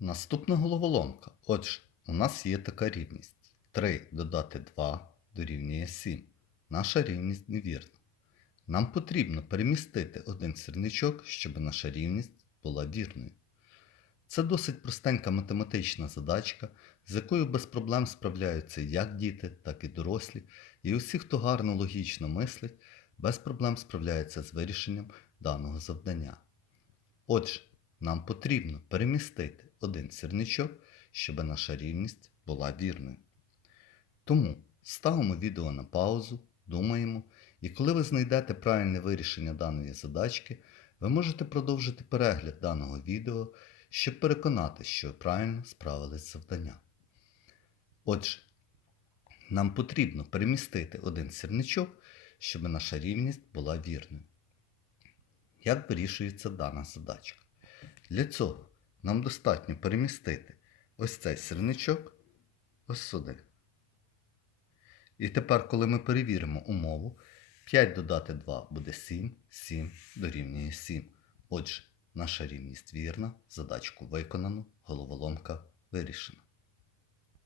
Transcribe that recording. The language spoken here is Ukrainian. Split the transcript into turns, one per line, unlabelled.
Наступна головоломка. Отже, у нас є така рівність. 3 додати 2 дорівнює 7. Наша рівність невірна. Нам потрібно перемістити один сірничок, щоб наша рівність була вірною. Це досить простенька математична задачка, з якою без проблем справляються як діти, так і дорослі, і усі, хто гарно логічно мислить, без проблем справляються з вирішенням даного завдання. Отже, нам потрібно перемістити один сірничок, щоб наша рівність була вірною. Тому ставимо відео на паузу, думаємо, і коли ви знайдете правильне вирішення даної задачки, ви можете продовжити перегляд даного відео, щоб переконати, що ви правильно справились з завданням. Отже, нам потрібно перемістити один сірничок, щоб наша рівність була вірною. Як вирішується дана задачка? Для цього нам достатньо перемістити ось цей сірничок ось сюди. І тепер, коли ми перевіримо умову, 5 додати 2 буде 7, 7 дорівнює 7. Отже, наша рівність вірна, задачку виконано, головоломка вирішена.